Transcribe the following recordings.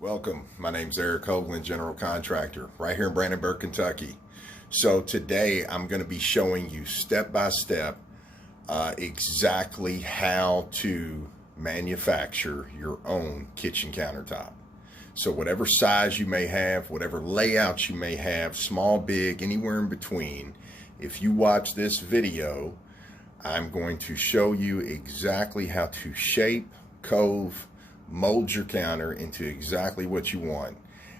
Welcome. My name's Eric Hoagland, general contractor, right here in Brandenburg, Kentucky. So today I'm going to be showing you step by step exactly how to manufacture your own kitchen countertop. So whatever size you may have, whatever layout you may have, small, big, anywhere in between, if you watch this video, I'm going to show you exactly how to shape, cove, mold your counter into exactly what you want.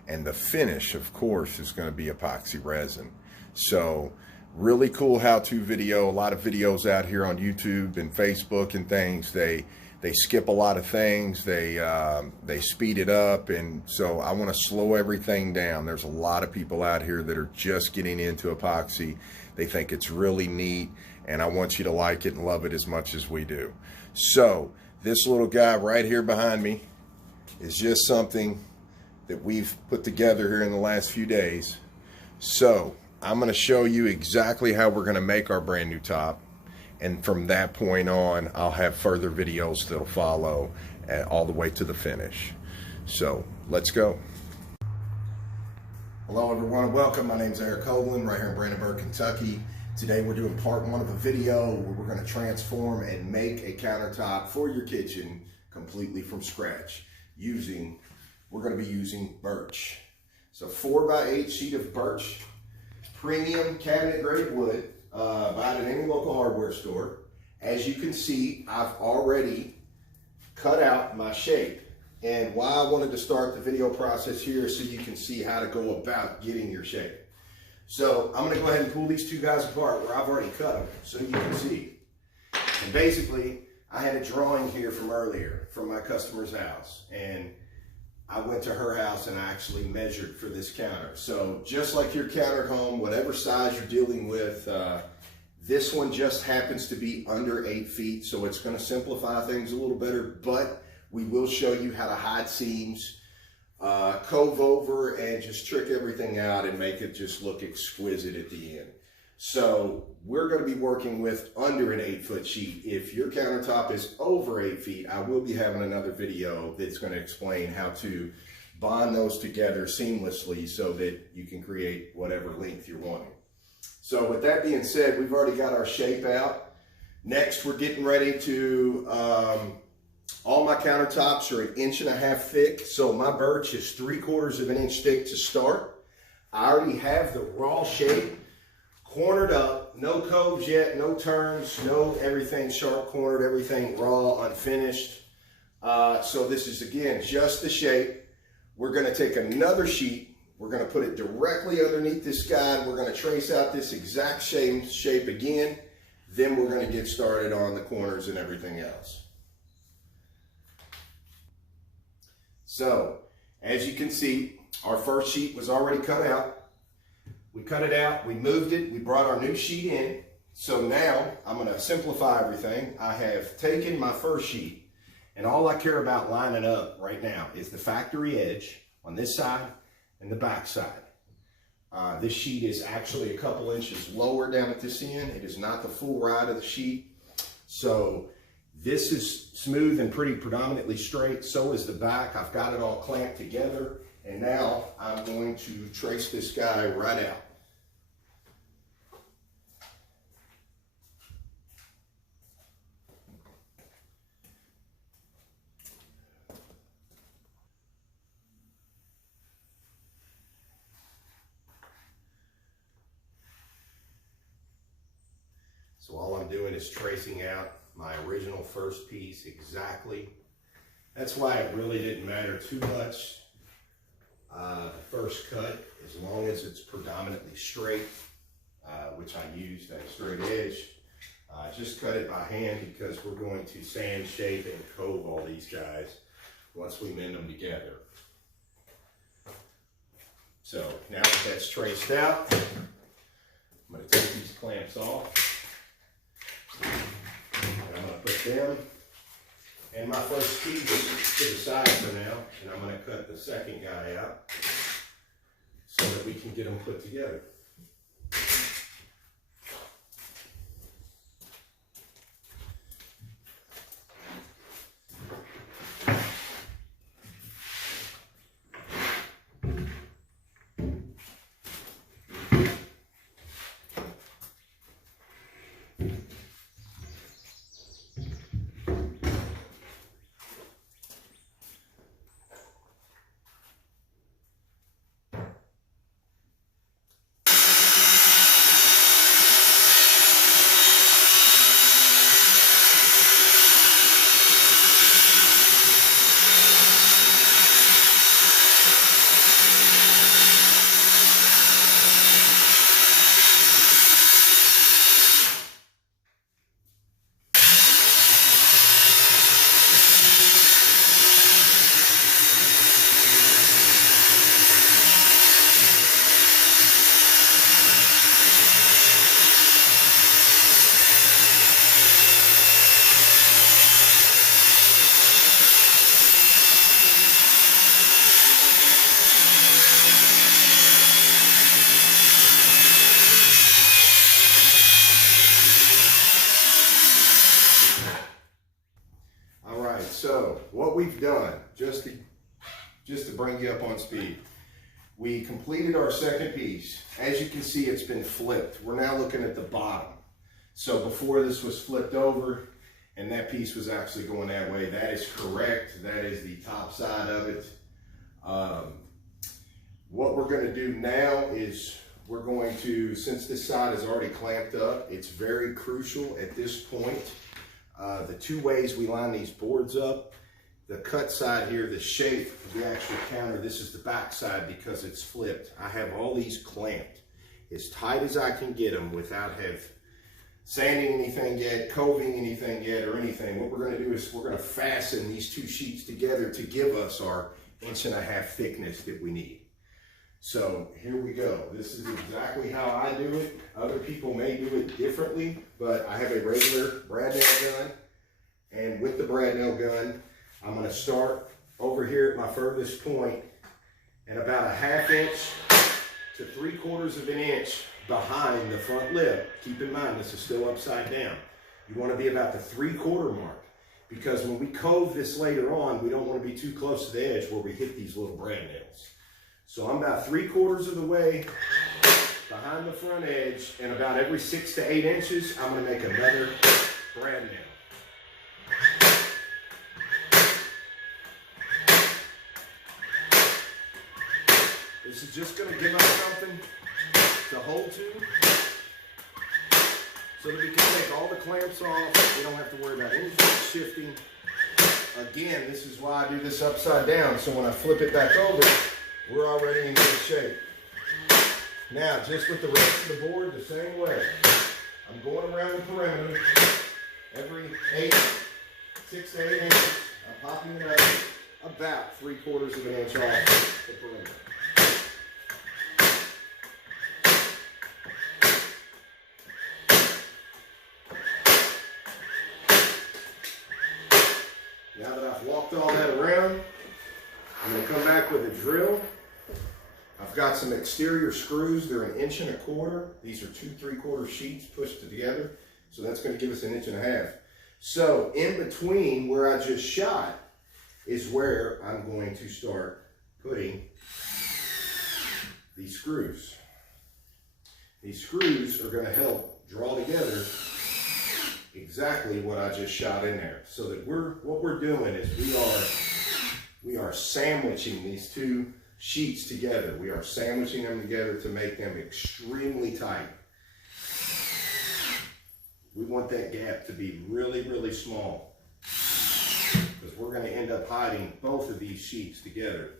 And the finish, of course, is going to be epoxy resin. So really cool how-to video. A lot of videos out here on YouTube and Facebook and things, they skip a lot of things, they speed it up, and so I want to slow everything down. There's a lot of people out here that are just getting into epoxy. They think it's really neat, and I want you to like it and love it as much as we do. So this little guy right here behind me is just something that we've put together here in the last few days. So I'm going to show you exactly how we're going to make our brand new top, and from that point on I'll have further videos that'll follow all the way to the finish. So let's go. Hello everyone, welcome. My name's Eric Hoagland, right here in Brandenburg, Kentucky. Today we're doing part one of a video where we're going to transform and make a countertop for your kitchen completely from scratch we're going to be using birch. So 4x8 sheet of birch, premium cabinet grade wood, buy it at any local hardware store. As you can see, I've already cut out my shape. And why I wanted to start the video process here is so you can see how to go about getting your shape. So I'm going to go ahead and pull these two guys apart where I've already cut them so you can see. And basically, I had a drawing here from earlier from my customer's house, and I went to her house and I actually measured for this counter. So just like your counter at home, whatever size you're dealing with, this one just happens to be under 8 feet, so it's going to simplify things a little better, but we will show you how to hide seams, cove over, and just trick everything out and make it just look exquisite at the end. So we're going to be working with under an 8-foot sheet. If your countertop is over 8 feet, I will be having another video that's going to explain how to bond those together seamlessly so that you can create whatever length you're wanting. So with that being said, we've already got our shape out. Next, we're getting ready to, all my countertops are 1.5 inches thick. So my birch is 3/4 of an inch thick to start. I already have the raw shape cornered up, no coves yet, no turns, no everything sharp cornered, everything raw, unfinished. So this is, again, just the shape. We're going to take another sheet, we're going to put it directly underneath this guide, we're going to trace out this exact shape again, then we're going to get started on the corners and everything else. So as you can see, our first sheet was already cut out. We cut it out, we moved it, we brought our new sheet in. So now I'm going to simplify everything. I have taken my first sheet, and all I care about lining up right now is the factory edge on this side and the back side. This sheet is actually a couple inches lower down at this end. It is not the full ride of the sheet. So this is smooth and pretty predominantly straight. So is the back. I've got it all clamped together. And now I'm going to trace this guy right out. So all I'm doing is tracing out my original first piece exactly. That's why it really didn't matter too much. The first cut, as long as it's predominantly straight, which I used a straight edge, just cut it by hand because we're going to sand, shape, and cove all these guys once we mend them together. So now that that's traced out, I'm going to take these clamps off, and I'm going to put them and my first piece to the side for now, and I'm going to cut the second guy out so that we can get them put together. we've done, just to bring you up on speed, we completed our second piece. As you can see, it's been flipped. We're now looking at the bottom. So before this was flipped over and that piece was actually going that way, that is correct. That is the top side of it. What we're going to do now is we're going to, since this side is already clamped up, it's very crucial at this point. The two ways we line these boards up, the cut side here, the shape of the actual counter, this is the back side because it's flipped. I have all these clamped as tight as I can get them without sanding anything yet, coving anything yet, or anything. What we're going to do is we're going to fasten these two sheets together to give us our 1.5 inch thickness that we need. So here we go. This is exactly how I do it. Other people may do it differently, but I have a regular brad nail gun. And with the brad nail gun, I'm going to start over here at my furthest point and about a 1/2 inch to 3/4 inch behind the front lip. Keep in mind, this is still upside down. You want to be about the 3/4 mark, because when we cove this later on, we don't want to be too close to the edge where we hit these little brad nails. So I'm about 3/4 of the way behind the front edge, and about every 6 to 8 inches, I'm going to make another brad nail. This is just going to give us something to hold to so that we can take all the clamps off. We don't have to worry about anything shifting. Again, this is why I do this upside down, so when I flip it back over, we're already in good shape. Now, just with the rest of the board, the same way. I'm going around the perimeter every 6 to 8 inches. I'm popping it up about 3/4 inch off the perimeter. Now that I've walked all that around, I'm going to come back with a drill. I've got some exterior screws. They're 1.25 inches. These are 2 3/4 sheets pushed together. So that's going to give us 1.5 inches. So in between where I just shot is where I'm going to start putting these screws. These screws are going to help draw together exactly what I just shot in there. So that what we're doing is we are sandwiching these two sheets together. We are sandwiching them together to make them extremely tight. We want that gap to be really, really small, because we're going to end up hiding both of these sheets together.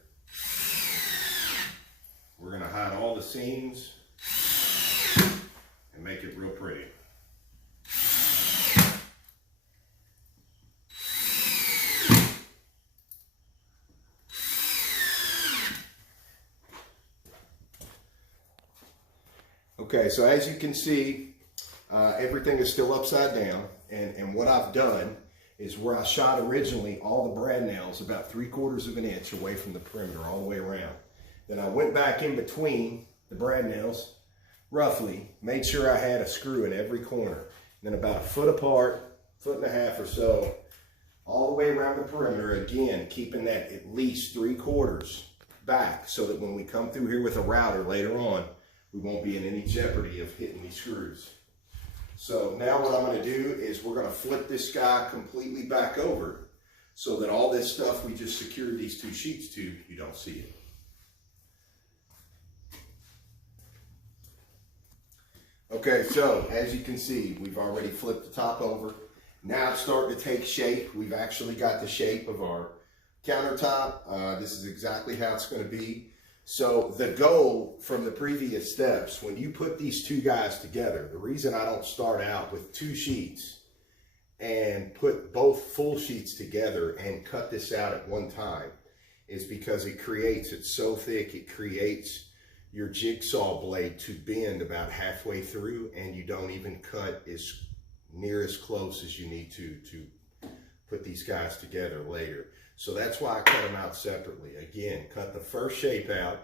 We're going to hide all the seams and make it real pretty. Okay, so as you can see, everything is still upside down, and what I've done is where I shot originally all the brad nails about 3/4 inch away from the perimeter all the way around. Then I went back in between the brad nails, roughly, made sure I had a screw in every corner. Then about 1 foot apart, 1.5 feet or so, all the way around the perimeter, again, keeping that at least 3/4 back so that when we come through here with a router later on, we won't be in any jeopardy of hitting these screws. So now what I'm going to do is we're going to flip this guy completely back over so that all this stuff we just secured these two sheets to, you don't see it. Okay, so as you can see, we've already flipped the top over. Now it's starting to take shape. We've actually got the shape of our countertop. This is exactly how it's going to be. So the goal from the previous steps, when you put these two guys together, the reason I don't start out with 2 sheets and put both full sheets together and cut this out at one time is because it's so thick, it creates your jigsaw blade to bend about halfway through, and you don't even cut as near as close as you need to put these guys together later. So that's why I cut them out separately. Again, cut the first shape out,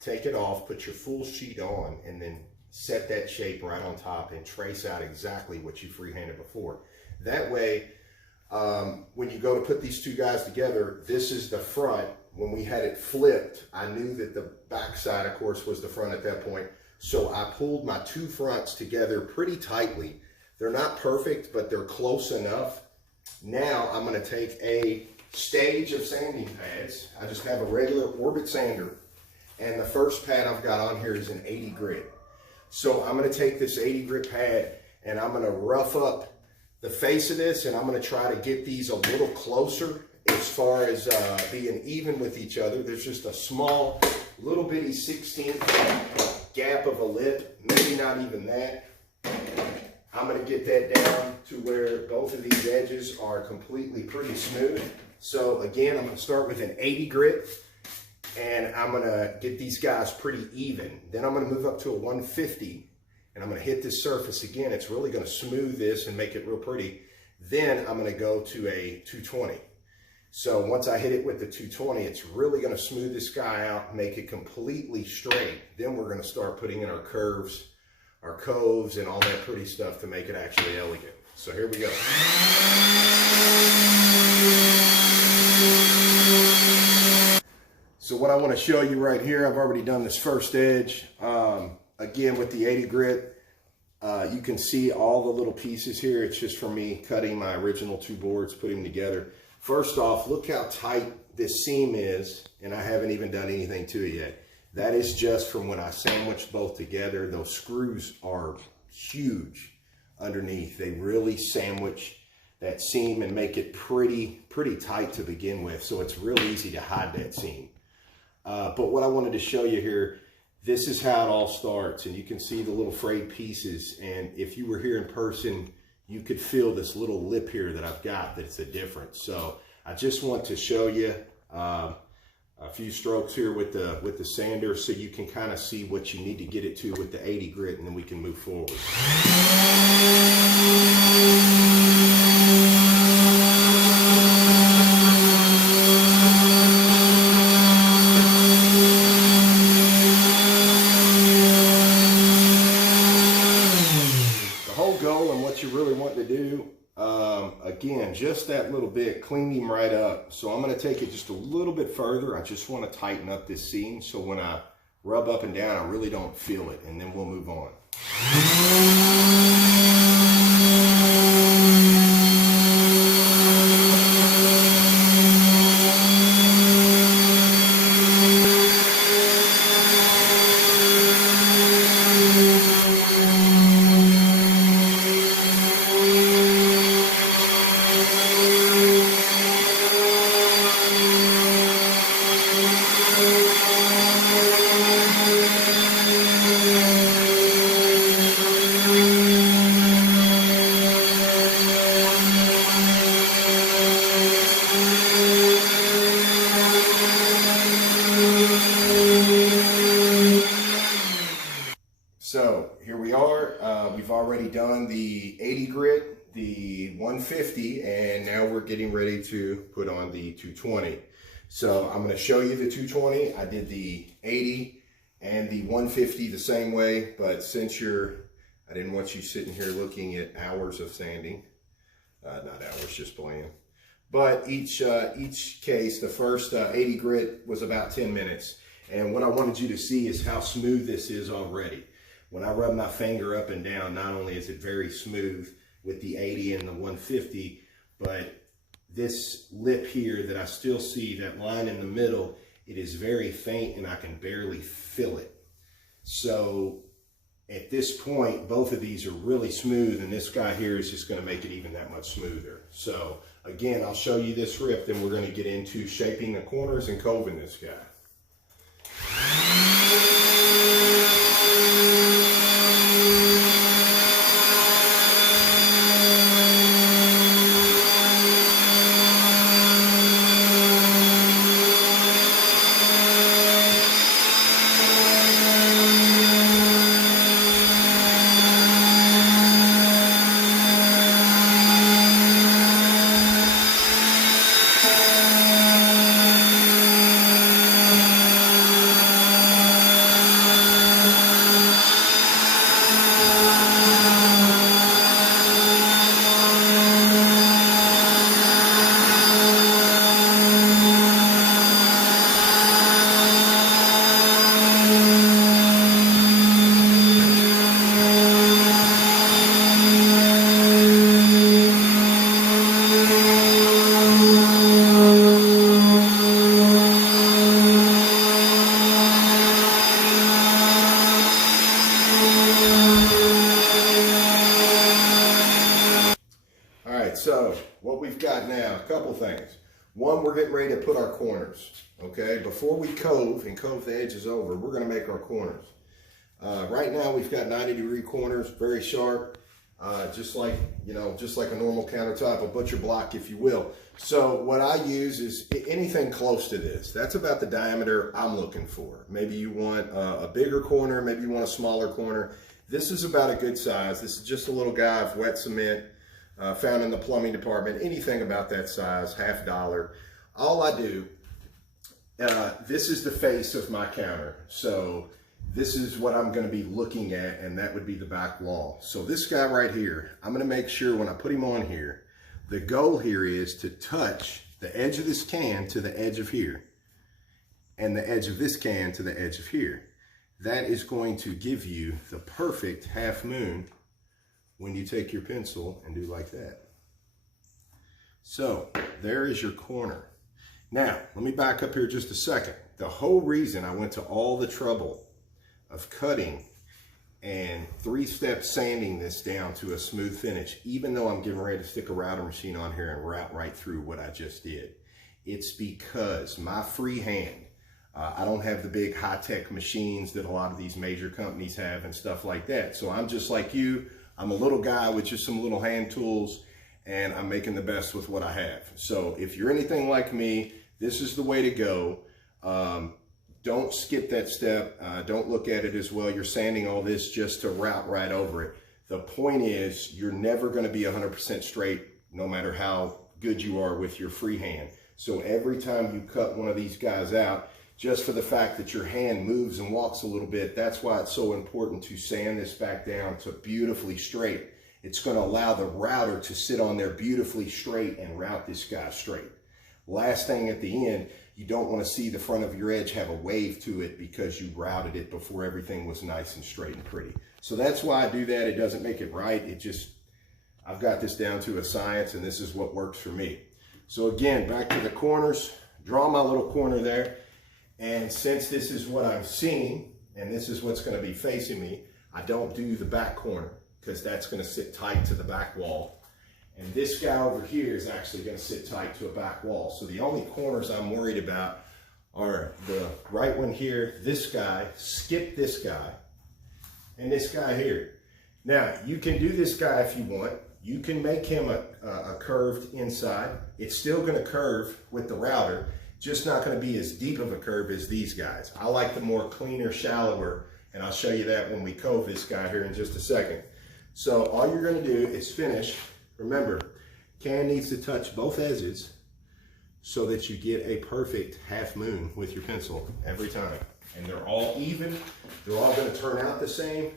take it off, put your full sheet on, and then set that shape right on top and trace out exactly what you freehanded before. That way, When you go to put these two guys together, this is the front. When we had it flipped, I knew that the back side, of course, was the front at that point. So I pulled my two fronts together pretty tightly. They're not perfect, but they're close enough. Now I'm going to take a stage of sanding pads. I just have a regular Orbit sander, and the first pad I've got on here is an 80 grit. So I'm going to take this 80 grit pad and I'm going to rough up the face of this, and I'm going to try to get these a little closer as far as being even with each other. There's just a small little bitty 16th gap of a lip, maybe not even that. I'm going to get that down to where both of these edges are completely pretty smooth. So again, I'm going to start with an 80 grit, and I'm going to get these guys pretty even. Then I'm going to move up to a 150, and I'm going to hit this surface again. It's really going to smooth this and make it real pretty. Then I'm going to go to a 220. So once I hit it with the 220, it's really going to smooth this guy out, make it completely straight. Then we're going to start putting in our curves, our coves, and all that pretty stuff to make it actually elegant. So here we go. So what I want to show you right here, I've already done this first edge. Again, with the 80 grit, you can see all the little pieces here. It's just from me cutting my original two boards, putting them together. First off, look how tight this seam is, and I haven't even done anything to it yet. That is just from when I sandwiched both together. Those screws are huge underneath. They really sandwich that seam and make it pretty tight to begin with. So it's real easy to hide that seam. But what I wanted to show you here, this is how it all starts. And you can see the little frayed pieces. And if you were here in person, you could feel this little lip here that I've got that's a difference. So I just want to show you a few strokes here with the sander so you can kind of see what you need to get it to with the 80 grit, and then we can move forward. The whole goal and what you really want to do, again, just that little bit, clean him right up. So I'm going to take it just a little bit further. I just want to tighten up this seam so when I rub up and down, I really don't feel it, and then we'll move on. So here we are. We've already done the 80 grit, the 150, and now we're getting ready to put on the 220. So I'm going to show you the 220. I did the 80 and the 150 the same way, but since I didn't want you sitting here looking at hours of sanding. Not hours, just playing. But each case, the first 80 grit was about 10 minutes. And what I wanted you to see is how smooth this is already. When I rub my finger up and down, not only is it very smooth with the 80 and the 150, but this lip here that I still see, that line in the middle, it is very faint and I can barely feel it. So at this point, both of these are really smooth, and this guy here is just going to make it even that much smoother. So again, I'll show you this rip, then we're going to get into shaping the corners and coving this guy. we've got now, a couple things. One, we're getting ready to put our corners, okay? Before we cove the edges over, we're gonna make our corners. Right now we've got 90-degree corners, very sharp, just like a normal countertop, a butcher block, if you will. So what I use is anything close to this. That's about the diameter I'm looking for. Maybe you want a bigger corner, maybe you want a smaller corner. This is about a good size. This is just a little guy of wet cement, found in the plumbing department. Anything about that size, $50. All I do, this is the face of my counter. So this is what I'm going to be looking at, and that would be the back wall. So this guy right here, I'm going to make sure when I put him on here, the goal here is to touch the edge of this can to the edge of here, and the edge of this can to the edge of here. That is going to give you the perfect half moon when you take your pencil and do like that. So there is your corner. Now, let me back up here just a second. The whole reason I went to all the trouble of cutting and 3-step sanding this down to a smooth finish, even though I'm getting ready to stick a router machine on here and route right through what I just did, it's because my free hand, I don't have the big high-tech machines that a lot of these major companies have and stuff like that. So I'm just like you. I'm a little guy with just some little hand tools, and I'm making the best with what I have. So if you're anything like me, this is the way to go. Don't skip that step. Don't look at it as well. You're sanding all this just to route right over it. The point is, you're never going to be 100% straight, no matter how good you are with your free hand. So every time you cut one of these guys out, just for the fact that your hand moves and walks a little bit, that's why it's so important to sand this back down to beautifully straight. It's going to allow the router to sit on there beautifully straight and route this guy straight. Last thing at the end, you don't want to see the front of your edge have a wave to it because you routed it before everything was nice and straight and pretty. So that's why I do that. It doesn't make it right. I've got this down to a science, and this is what works for me. So again, back to the corners, draw my little corner there. And since this is what I'm seeing, and this is what's going to be facing me, I don't do the back corner because that's going to sit tight to the back wall. And this guy over here is actually going to sit tight to a back wall. So the only corners I'm worried about are the right one here, this guy, skip this guy, and this guy here. Now, you can do this guy if you want. You can make him a curved inside. It's still going to curve with the router, just not going to be as deep of a curve as these guys. I like the more cleaner, shallower, and I'll show you that when we cove this guy here in just a second. So all you're going to do is finish. Remember, can needs to touch both edges so that you get a perfect half moon with your pencil every time. And they're all even. They're all going to turn out the same.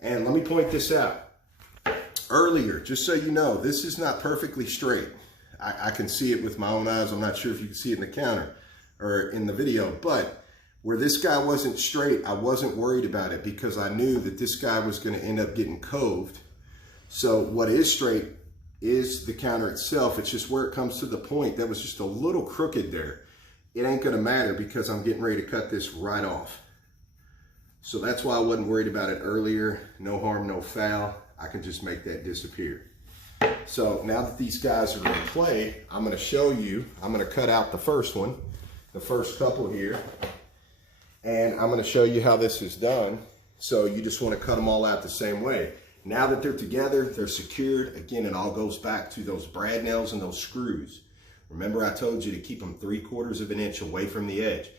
And let me point this out. Earlier, just so you know, this is not perfectly straight. I can see it with my own eyes. I'm not sure if you can see it in the counter or in the video, but where this guy wasn't straight, I wasn't worried about it because I knew that this guy was going to end up getting coved. So what is straight is the counter itself. It's just where it comes to the point that was just a little crooked there. It ain't going to matter because I'm getting ready to cut this right off. So that's why I wasn't worried about it earlier. No harm, no foul. I can just make that disappear. So now that these guys are in play, I'm going to show you, I'm going to cut out the first one, the first couple here, and I'm going to show you how this is done. So you just want to cut them all out the same way. Now that they're together, they're secured. Again, it all goes back to those brad nails and those screws. Remember I told you to keep them 3/4 of an inch away from the edge.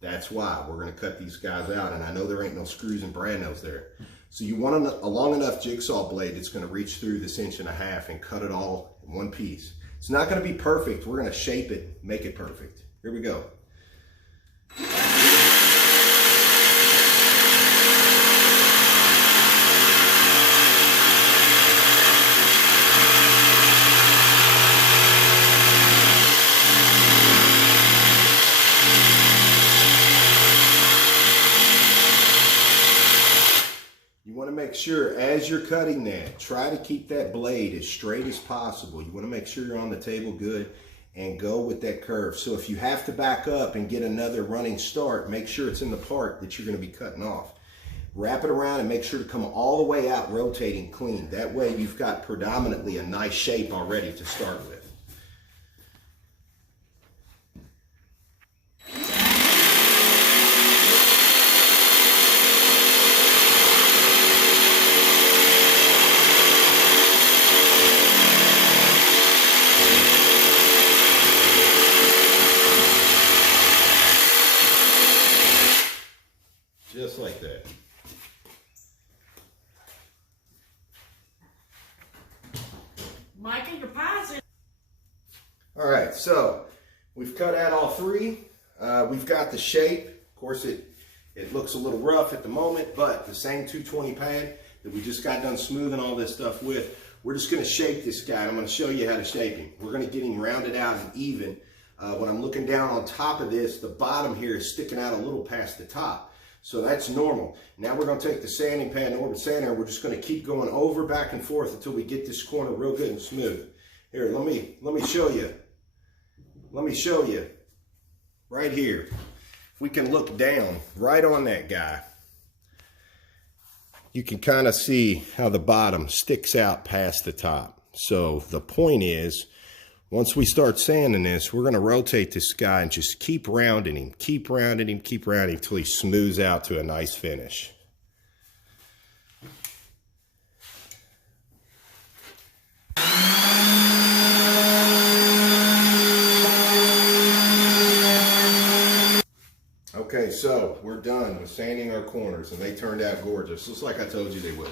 That's why we're going to cut these guys out, and I know there ain't no screws and brad nails there. So you want a long enough jigsaw blade that's going to reach through this 1.5 inches and cut it all in one piece. It's not going to be perfect. We're going to shape it, make it perfect. Here we go. Make sure as you're cutting that, try to keep that blade as straight as possible. You want to make sure you're on the table good and go with that curve. So if you have to back up and get another running start, make sure it's in the part that you're going to be cutting off. Wrap it around and make sure to come all the way out, rotating clean. That way you've got predominantly a nice shape already to start with. Just like that. Mike, your pie's in. All right, so we've cut out all three. We've got the shape. Of course, it looks a little rough at the moment, but the same 220 pad that we just got done smoothing all this stuff with, we're just going to shape this guy. I'm going to show you how to shape him. We're going to get him rounded out and even. When I'm looking down on top of this, the bottom here is sticking out a little past the top. So that's normal. Now we're going to take the sanding pad and Orbit sander, and we're just going to keep going over, back and forth until we get this corner real good and smooth. Here, let me show you. Let me show you. Right here. If we can look down right on that guy, you can kind of see how the bottom sticks out past the top. So the point is, once we start sanding this, we're going to rotate this guy and just keep rounding him, keep rounding him, keep rounding him until he smooths out to a nice finish. Okay, so we're done with sanding our corners, and they turned out gorgeous, just like I told you they would.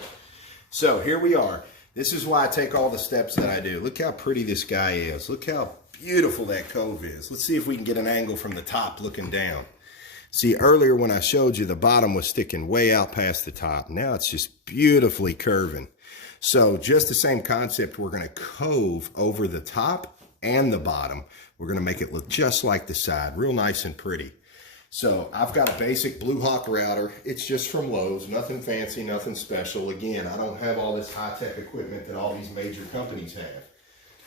So here we are. This is why I take all the steps that I do. Look how pretty this guy is. Look how beautiful that cove is. Let's see if we can get an angle from the top looking down. See, earlier when I showed you, the bottom was sticking way out past the top. Now it's just beautifully curving. So just the same concept, we're going to cove over the top and the bottom. We're going to make it look just like the side, real nice and pretty. So I've got a basic Blue Hawk router. It's just from Lowe's, nothing fancy, nothing special. Again, I don't have all this high-tech equipment that all these major companies have.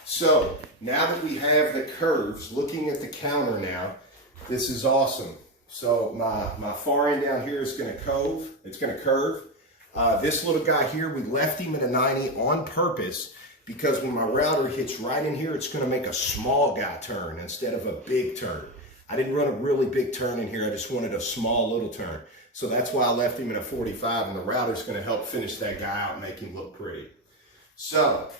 So now that we have the curves, looking at the counter now, this is awesome. So my far end down here is going to cove. It's going to curve. This little guy here, we left him at a 90 on purpose because when my router hits right in here, it's going to make a small guy turn instead of a big turn. I didn't run a really big turn in here. I just wanted a small little turn. So that's why I left him at a 45, and the router's going to help finish that guy out and make him look pretty. So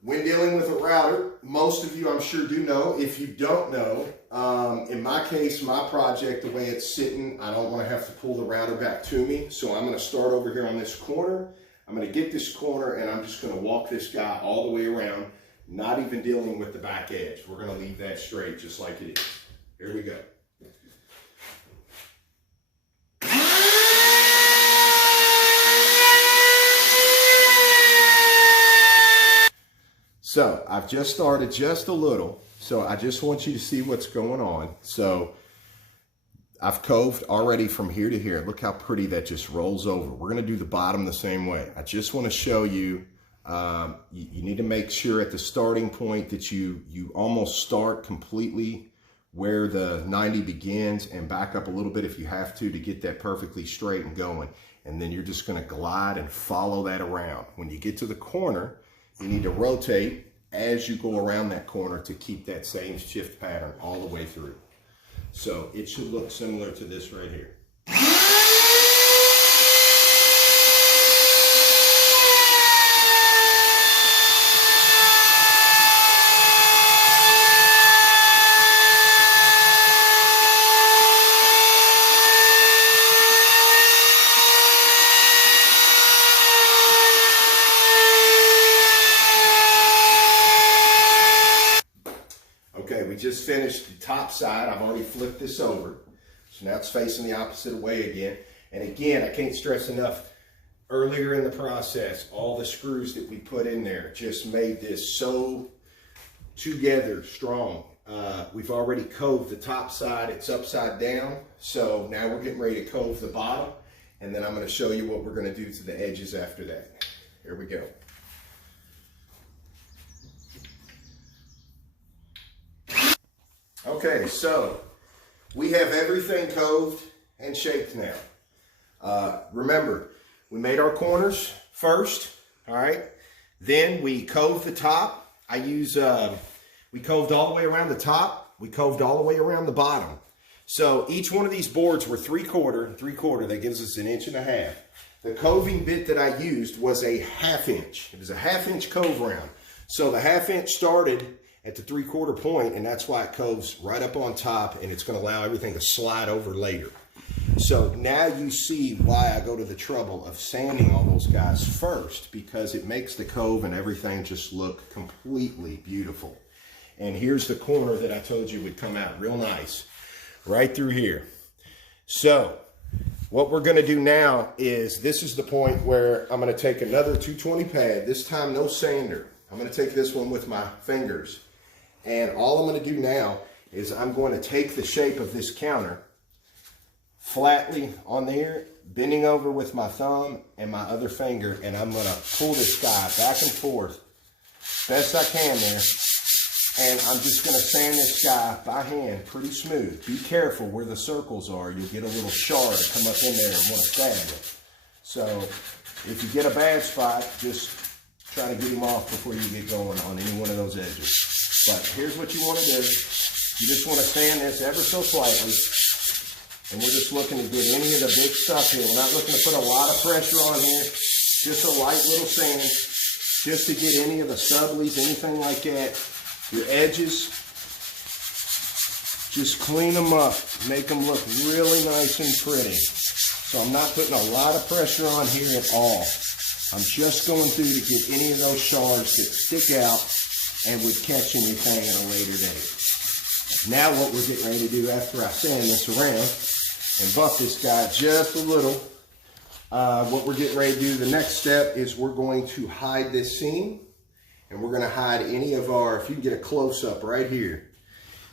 when dealing with a router, most of you I'm sure do know. If you don't know, in my case, my project, the way it's sitting, I don't want to have to pull the router back to me. So I'm going to start over here on this corner. I'm going to get this corner, and I'm just going to walk this guy all the way around, not even dealing with the back edge. We're going to leave that straight just like it is. Here we go. So I've just started just a little, so I just want you to see what's going on. So I've coved already from here to here. Look how pretty that just rolls over. We're going to do the bottom the same way. I just want to show you, you need to make sure at the starting point that you almost start completely where the 90 begins and back up a little bit if you have to get that perfectly straight and going. And then you're just going to glide and follow that around. When you get to the corner, you need to rotate as you go around that corner to keep that same shift pattern all the way through. So it should look similar to this right here. Okay, we just finished the top side. I've already flipped this over. So now it's facing the opposite way again. And again, I can't stress enough, earlier in the process, all the screws that we put in there just made this so together strong. We've already coved the top side. It's upside down. So now we're getting ready to cove the bottom. And then I'm going to show you what we're going to do to the edges after that. Here we go. Okay, so we have everything coved and shaped now. Remember, we made our corners first, all right? Then we coved the top. We coved all the way around the top. We coved all the way around the bottom. So each one of these boards were 3/4. That gives us 1.5 inches. The coving bit that I used was a 1/2 inch. It was a 1/2 inch cove round. So the 1/2 inch started at the 3/4 point, and that's why it coves right up on top, and it's going to allow everything to slide over later. So now you see why I go to the trouble of sanding all those guys first, because it makes the cove and everything just look completely beautiful. And here's the corner that I told you would come out real nice, right through here. So what we're going to do now is, this is the point where I'm going to take another 220 pad, this time no sander. I'm going to take this one with my fingers. And all I'm going to do now is I'm going to take the shape of this counter flatly on there, bending over with my thumb and my other finger, and I'm going to pull this guy back and forth best I can there. And I'm just going to sand this guy by hand pretty smooth. Be careful where the circles are. You'll get a little shard to come up in there and want to stab it. So if you get a bad spot, just try to get him off before you get going on any one of those edges. But here's what you want to do. You just want to sand this ever so slightly. And we're just looking to get any of the big stuff here. We're not looking to put a lot of pressure on here. Just a light little sand. Just to get any of the stubblies, anything like that. Your edges, just clean them up. Make them look really nice and pretty. So I'm not putting a lot of pressure on here at all. I'm just going through to get any of those shards that stick out and would catch anything at a later date. Now what we're getting ready to do after I sand this around and buff this guy just a little, what we're getting ready to do, the next step is we're going to hide this seam. And we're going to hide any of our, if you can get a close-up right here.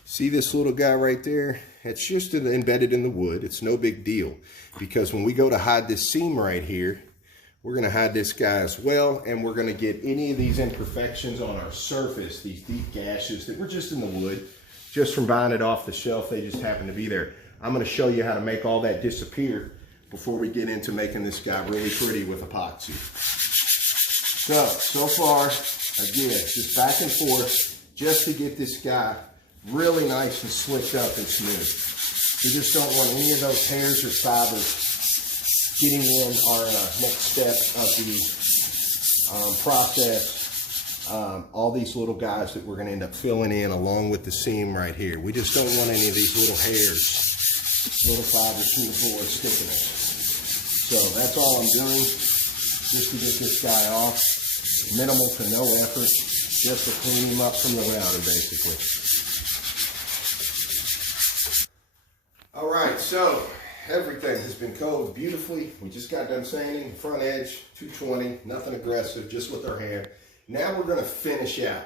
See this little guy right there? It's just embedded in the wood. It's no big deal. Because when we go to hide this seam right here, we're going to hide this guy as well. And we're going to get any of these imperfections on our surface, these deep gashes that were just in the wood, just from buying it off the shelf. They just happen to be there. I'm going to show you how to make all that disappear before we get into making this guy really pretty with epoxy. So far, again, just back and forth, just to get this guy really nice and slicked up and smooth. We just don't want any of those hairs or fibers getting in our next step of the process. All these little guys that we're going to end up filling in along with the seam right here. We just don't want any of these little hairs, little fibers from the board sticking in. So that's all I'm doing, just to get this guy off. Minimal to no effort, just to clean him up from the router, basically. All right, so everything has been coved beautifully. We just got done sanding, front edge, 220, nothing aggressive, just with our hand. Now we're going to finish out.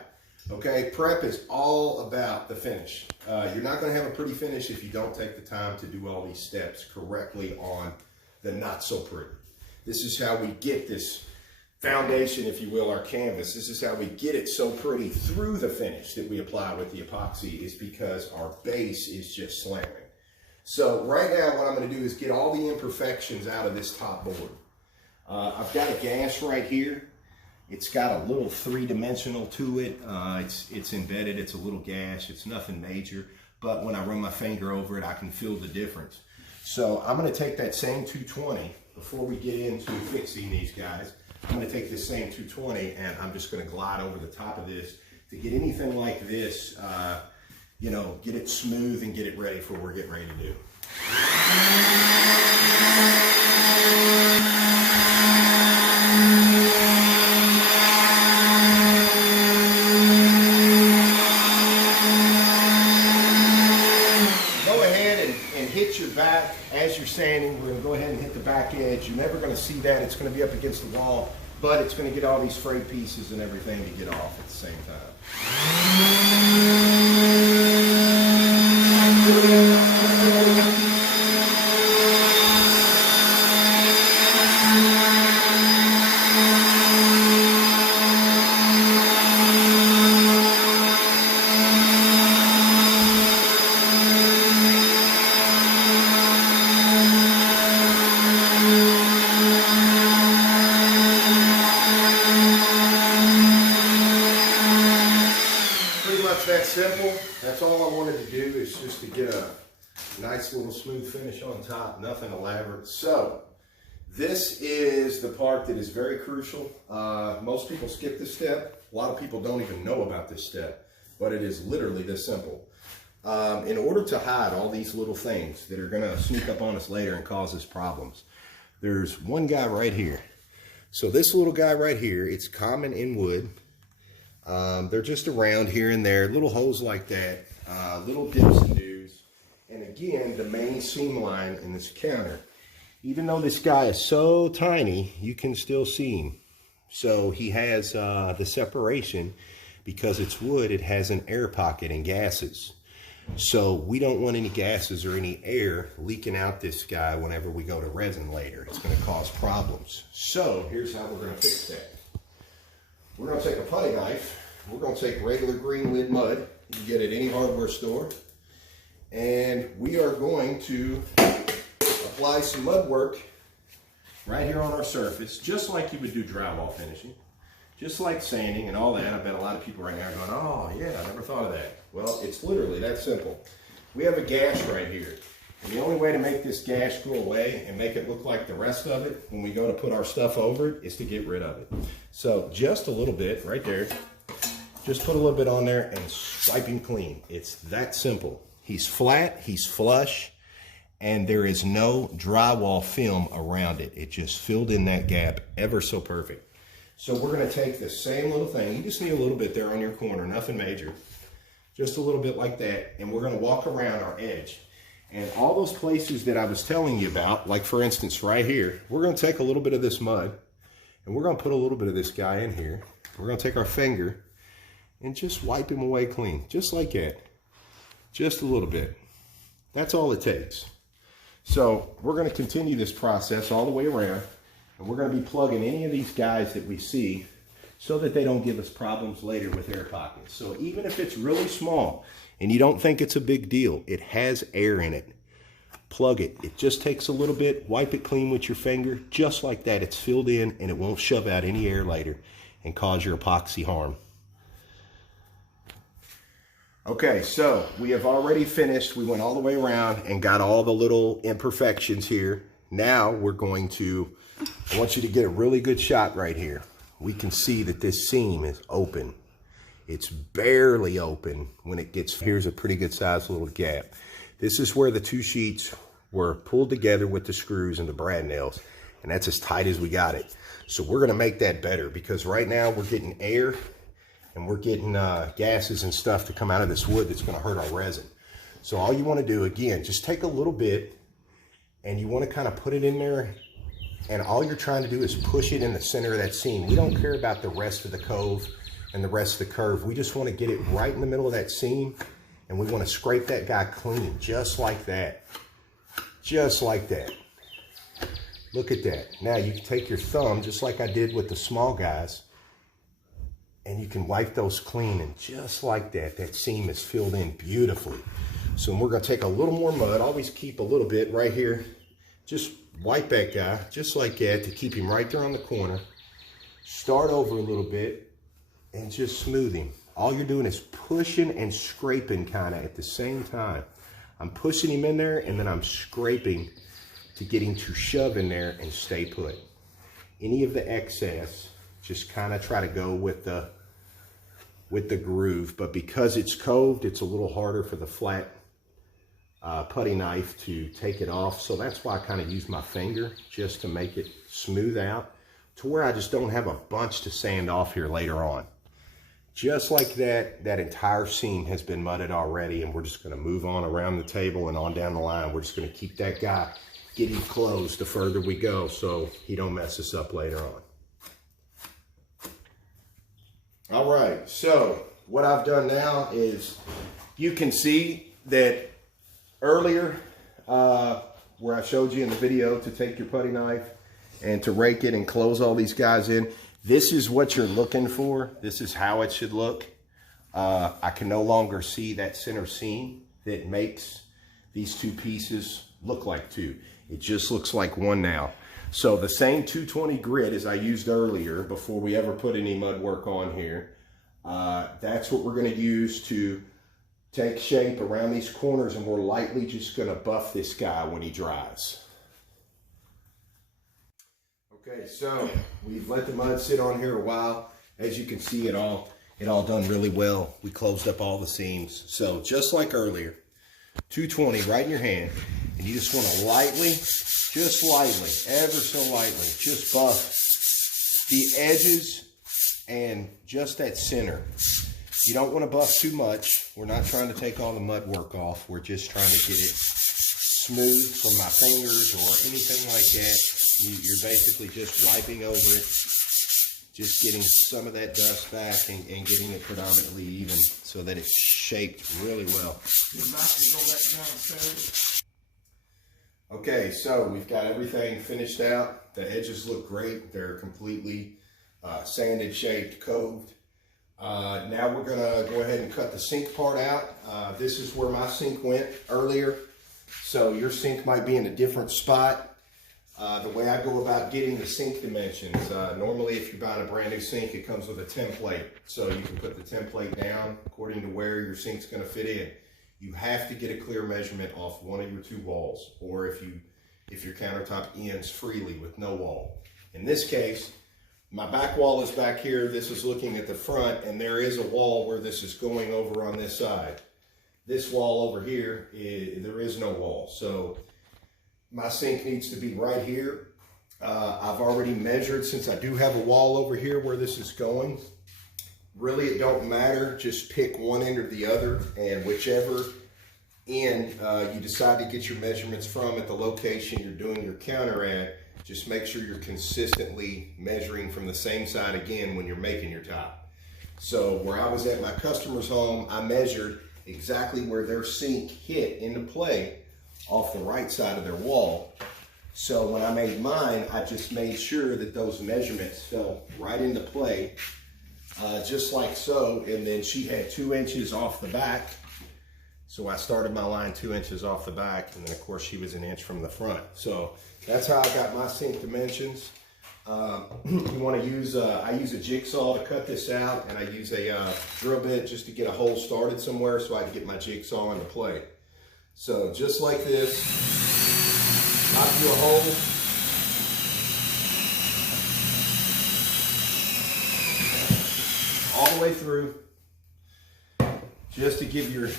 Okay, prep is all about the finish. You're not going to have a pretty finish if you don't take the time to do all these steps correctly on the not so pretty. This is how we get this foundation, if you will, our canvas. This is how we get it so pretty through the finish that we apply with the epoxy, is because our base is just slamming. So right now what I'm going to do is get all the imperfections out of this top board. I've got a gash right here. It's got a little three-dimensional to it. It's embedded. It's a little gash. It's nothing major, but when I run my finger over it, I can feel the difference. So I'm going to take that same 220 before we get into fixing these guys. I'm going to take this same 220 and I'm just going to glide over the top of this to get anything like this, you know, get it smooth and get it ready for what we're getting ready to do. Go ahead and hit your back as you're sanding. We're going to go ahead and hit the back edge. You're never going to see that. It's going to be up against the wall, but it's going to get all these frayed pieces and everything to get off at the same time. simple. That's all I wanted to do, is just to get a nice little smooth finish on top, nothing elaborate. So this is the part that is very crucial. Most people skip this step. A lot of people don't even know about this step, but it is literally this simple. In order to hide all these little things that are gonna sneak up on us later and cause us problems, there's one guy right here. So this little guy right here, it's common in wood. They're just around here and there, little holes like that, little dips and doos. And again, the main seam line in this counter, even though this guy is so tiny, you can still see him. So he has the separation, because it's wood, it has an air pocket and gases. So we don't want any gases or any air leaking out this guy whenever we go to resin later. It's going to cause problems. So here's how we're going to fix that. We're going to take a putty knife. We're going to take regular green lid mud. You can get it at any hardware store. And we are going to apply some mud work right here on our surface, just like you would do drywall finishing, just like sanding and all that. I bet a lot of people right now are going, oh yeah, I never thought of that. Well, it's literally that simple. We have a gash right here. And the only way to make this gash go away and make it look like the rest of it when we go to put our stuff over it is to get rid of it. So just a little bit right there. Just put a little bit on there and swipe him clean. It's that simple. He's flat, he's flush, and there is no drywall film around it. It just filled in that gap ever so perfect. So we're going to take the same little thing. You just need a little bit there on your corner, nothing major. Just a little bit like that, and we're going to walk around our edge. And all those places that I was telling you about, like for instance right here, we're going to take a little bit of this mud, and we're going to put a little bit of this guy in here. We're going to take our finger and just wipe him away clean, just like that. Just a little bit. That's all it takes. So we're going to continue this process all the way around, and we're going to be plugging any of these guys that we see so that they don't give us problems later with air pockets. So even if it's really small and you don't think it's a big deal, it has air in it. Plug it. It just takes a little bit. Wipe it clean with your finger, just like that. It's filled in and it won't shove out any air later and cause your epoxy harm. Okay, so we have already finished. We went all the way around and got all the little imperfections here. Now we're going to, I want you to get a really good shot right here. We can see that this seam is open. It's barely open when it gets, here's a pretty good sized little gap. This is where the two sheets were pulled together with the screws and the brad nails, and that's as tight as we got it. So we're gonna make that better, because right now we're getting air and we're getting gases and stuff to come out of this wood that's gonna hurt our resin. So all you wanna do, again, just take a little bit and you wanna kind of put it in there, and all you're trying to do is push it in the center of that seam. We don't care about the rest of the cove and the rest of the curve. We just want to get it right in the middle of that seam, and we want to scrape that guy clean, just like that. Just like that. Look at that. Now you can take your thumb, just like I did with the small guys, and you can wipe those clean, and just like that, that seam is filled in beautifully. So we're going to take a little more mud. Always keep a little bit right here. Just wipe that guy, just like that, to keep him right there on the corner. Start over a little bit and just smooth him. All you're doing is pushing and scraping kind of at the same time. I'm pushing him in there, and then I'm scraping to get him to shove in there and stay put. Any of the excess, just kind of try to go with the groove, but because it's coved, it's a little harder for the flat putty knife to take it off. So that's why I kind of use my finger, just to make it smooth out to where I just don't have a bunch to sand off here later on. Just like that, that entire seam has been mudded already, and we're just going to move on around the table and on down the line. We're just going to keep that guy getting closed the further we go, so he don't mess us up later on. All right, so what I've done now is, you can see that earlier where I showed you in the video to take your putty knife and to rake it and close all these guys in, this is what you're looking for. This is how it should look. I can no longer see that center seam that makes these two pieces look like two. It just looks like one now. So the same 220 grit as I used earlier before we ever put any mud work on here, that's what we're going to use to take shape around these corners, and we're lightly just gonna buff this guy when he dries. Okay, so we've let the mud sit on here a while. As you can see, it all done really well. We closed up all the seams. So just like earlier, 220 right in your hand, and you just want to lightly, just lightly, ever so lightly, just buff the edges and just that center. You don't want to buff too much. We're not trying to take all the mud work off. We're just trying to get it smooth from my fingers or anything like that. You're basically just wiping over it, just getting some of that dust back and getting it predominantly even so that it's shaped really well. Okay, so we've got everything finished out. The edges look great. They're completely sanded, shaped, coved. Now we're gonna go ahead and cut the sink part out. This is where my sink went earlier. So your sink might be in a different spot. The way I go about getting the sink dimensions, normally if you're buying a brand new sink, it comes with a template. So you can put the template down according to where your sink's gonna fit in. You have to get a clear measurement off one of your two walls, or if your countertop ends freely with no wall. In this case, my back wall is back here. This is looking at the front, and there is a wall where this is going over on this side. This wall over here, there is no wall. So my sink needs to be right here. I've already measured, since I do have a wall over here where this is going. Really, it don't matter. Just pick one end or the other, and whichever end you decide to get your measurements from at the location you're doing your counter at, just make sure you're consistently measuring from the same side again when you're making your top. So where I was at my customer's home, I measured exactly where their sink hit into play off the right side of their wall. So when I made mine, I just made sure that those measurements fell right into play, just like so. And then she had 2 inches off the back. So I started my line 2 inches off the back, and then of course she was 1 inch from the front. So that's how I got my sink dimensions. You want to use, I use a jigsaw to cut this out, and I use a drill bit just to get a hole started somewhere so I can get my jigsaw into play. So just like this, pop you a hole. All the way through, just to give your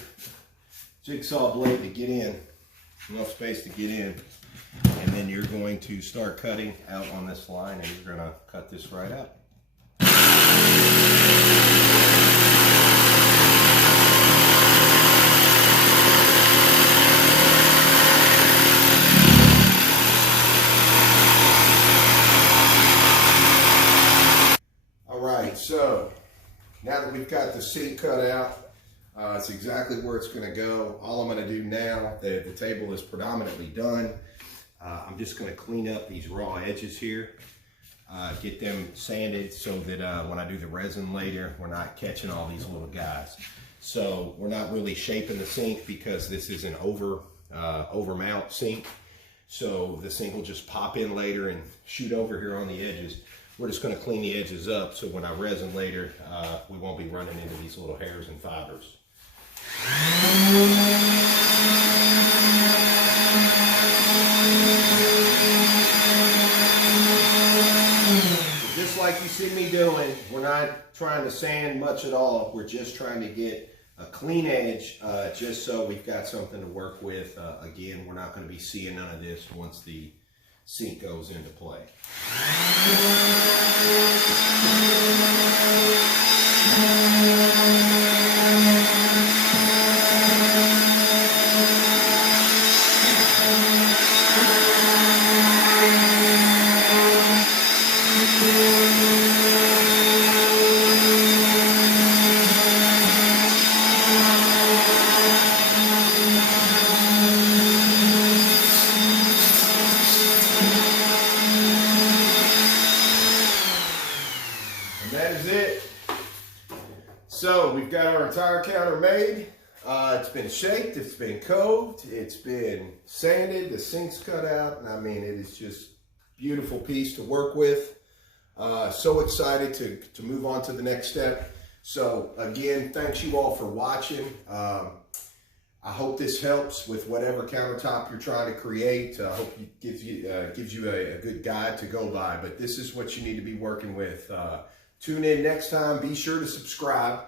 jigsaw blade to get in, enough space to get in. And then you're going to start cutting out on this line, and you're going to cut this right out. All right, so now that we've got the sink cut out, it's exactly where it's going to go. All I'm going to do now, the table is predominantly done. I'm just going to clean up these raw edges here, get them sanded so that when I do the resin later, we're not catching all these little guys. So we're not really shaping the sink because this is an over mount sink. So the sink will just pop in later and shoot over here on the edges. We're just going to clean the edges up so when I resin later, we won't be running into these little hairs and fibers. Just like you see me doing, we're not trying to sand much at all. We're just trying to get a clean edge, just so we've got something to work with. Again, we're not going to be seeing none of this once the sink goes into play. So we've got our entire counter made. It's been shaped, it's been coved, it's been sanded, the sink's cut out, and I mean, it is just a beautiful piece to work with. So excited to move on to the next step. So again, thanks you all for watching. I hope this helps with whatever countertop you're trying to create. I hope it gives you a good guide to go by, but this is what you need to be working with. Tune in next time. Be sure to subscribe.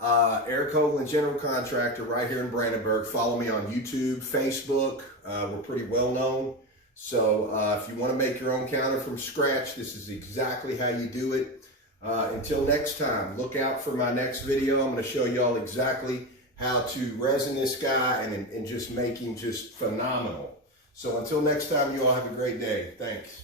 Eric Hoagland, General Contractor, right here in Brandenburg. Follow me on YouTube, Facebook. We're pretty well known. So if you want to make your own counter from scratch, this is exactly how you do it. Until next time, look out for my next video. I'm going to show you all exactly how to resin this guy and just make him just phenomenal. So until next time, you all have a great day. Thanks.